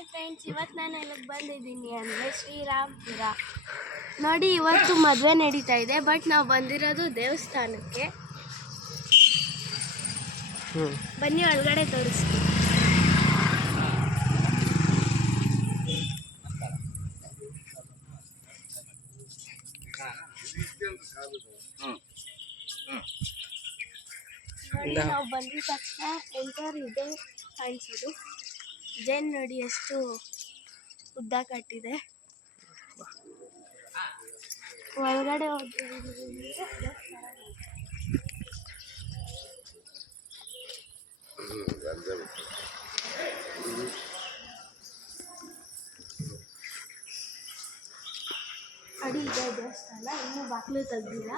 Hi friends, ಇವತ್ತು ನಾನು ಇಲ್ಲಿಗೆ ಬಂದಿದ್ದೀನಿ ಅಂದರೆ ಶ್ರೀರಾಮಪುರ. ನೋಡಿ, ಇವತ್ತು ಮದುವೆ ನಡೀತಾ ಇದೆ. ಬಟ್ ನಾವು ಬಂದಿರೋದು ದೇವಸ್ಥಾನಕ್ಕೆ. ಬನ್ನಿ ಒಳಗಡೆ ತೋರಿಸ್ತೀನಿ. ನೋಡಿ, ನಾವು ಬಂದಿದ ತಕ್ಷಣ ಎಂಟರ್ ಇದೆ ಕಾಣಿಸೋದು. ಜೇನ್ ನೋಡಿ ಎಷ್ಟು ಉದ್ದ ಕಟ್ಟಿದೆ. ಒಳಗಡೆ ಹೋದ್ರೆ ಅಡಿ ಇದೆ ದೇವಸ್ಥಾನ. ಇನ್ನೂ ಬಾಗಿಲು ತೆಗ್ದಿಲ್ಲ.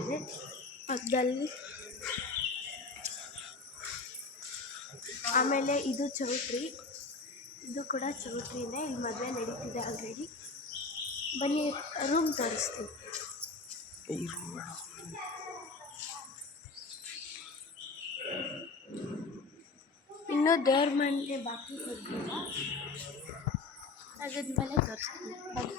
ಇದೆ ಪಕ್ಕದಲ್ಲಿ. ಆಮೇಲೆ ಇದು ಚೌಟ್ರಿ, ಇದು ಕೂಡ ಚೌಟ್ರಿನೇ. ಇಲ್ಲಿ ಮದುವೆ ನಡೀತಿದೆ ಆಲ್ರೆಡಿ. ಬನ್ನಿ ರೂಮ್ ತೋರಿಸ್ತೀನಿ. ಇನ್ನೂ ದೇವ್ರ ಮನೆ ಬಾಕಿ ತೆಗ್ದಿಲ್ಲ. ಅದಾದ್ಮೇಲೆ ತೋರಿಸ್ತೀನಿ. ಬನ್ನಿ.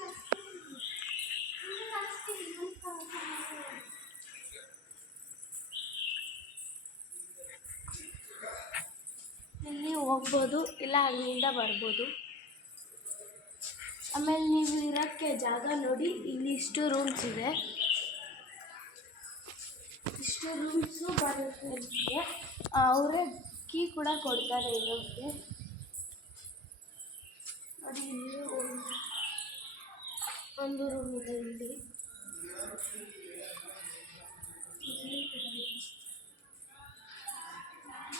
ಇಲ್ಲಿ ಹೋಗ್ಬೋದು, ಇಲ್ಲ ಅಲ್ಲಿಂದ ಬರ್ಬೋದು. ಆಮೇಲೆ ನೀವು ಇರೋಕ್ಕೆ ಜಾಗ ನೋಡಿ. ಇಲ್ಲಿ ಇಷ್ಟು ರೂಮ್ಸ್ ಇದೆ. ಇಷ್ಟು ರೂಮ್ಸು ಬರುತ್ತೆ. ಅವರೇ ಕೀ ಕೂಡ ಕೊಡ್ತಾರೆ ಇರೋಕ್ಕೆ. ನೋಡಿ, ಇಲ್ಲಿ ಒಂದು ರೂಮ್ ಇದೆ. ಇಲ್ಲಿ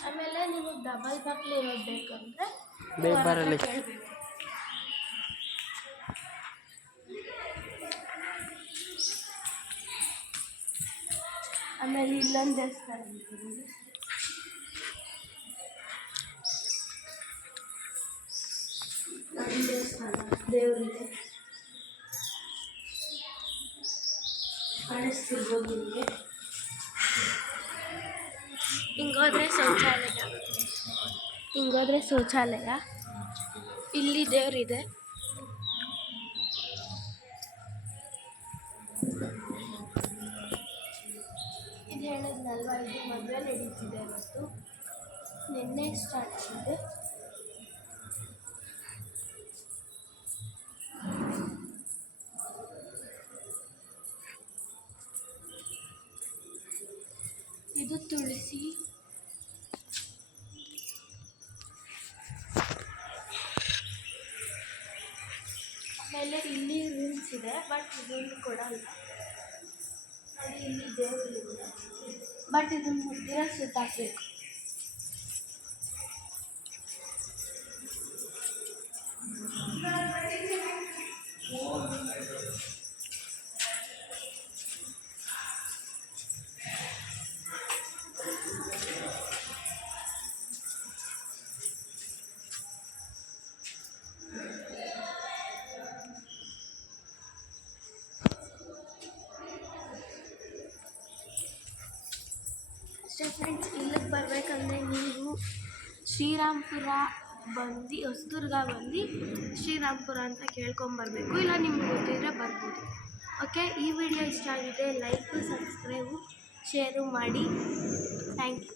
ಆಮೇಲೆ ನಿಮಗೆ ಡಬಲ್ ಬಾಕ್ಲು ಇರೋದು ಬೇಕಂದ್ರೆ ಕೇಳಬೇಕು. ಆಮೇಲೆ ಇಲ್ಲೊಂದು ದೇವಸ್ಥಾನ ದೇವರಿದೆ, ಕಾಣಿಸ್ತಿರ್ಬೋದು ನಿಮಗೆ. ಹಿಂಗೋದ್ರೆ ಶೌಚಾಲಯ. ಇಲ್ಲಿ ದೇವರಿದೆ. ಇದು ಹೇಳಿದ್ನಲ್ವ, ಇದು ಮದುವೆ ನಡೀತಿದೆ. ಇವತ್ತು ನಿನ್ನೆ ಸ್ಟಾರ್ಟ್ ಆಗಿದೆ. ಇದು ತುಳಸಿ. ಆಮೇಲೆ ಇಲ್ಲಿ ರೂಮ್ಸ್ ಇದೆ, ಬಟ್ ಇದನ್ನು ಕೊಡಲ್ಲ. ನೋಡಿ, ಇಲ್ಲಿ ದೇವರಿದೆ, ಬಟ್ ಇದನ್ನು ಮುಟ್ಟಿರೋ ಸುತ್ತಾಕಬೇಕು. ಫ್ರೆಂಡ್ಸ್, ಇಲ್ಲಿಗೆ ಬರಬೇಕಂದ್ರೆ ನೀವು ಶ್ರೀರಾಮಪುರ ಬಂದು ಹೊಸದುರ್ಗ ಬಂದು ಶ್ರೀರಾಮಪುರ ಅಂತ ಕೇಳ್ಕೊಂಬರ್ಬೇಕು. ಇಲ್ಲ ನಿಮ್ಗೆ ಗೊತ್ತಿದ್ರೆ ಬರ್ಬೋದು. ಓಕೆ, ಈ ವಿಡಿಯೋ ಇಷ್ಟ ಆಗಿದೆ ಲೈಕು, ಸಬ್ಸ್ಕ್ರೈಬು, ಶೇರು ಮಾಡಿ. Thank you.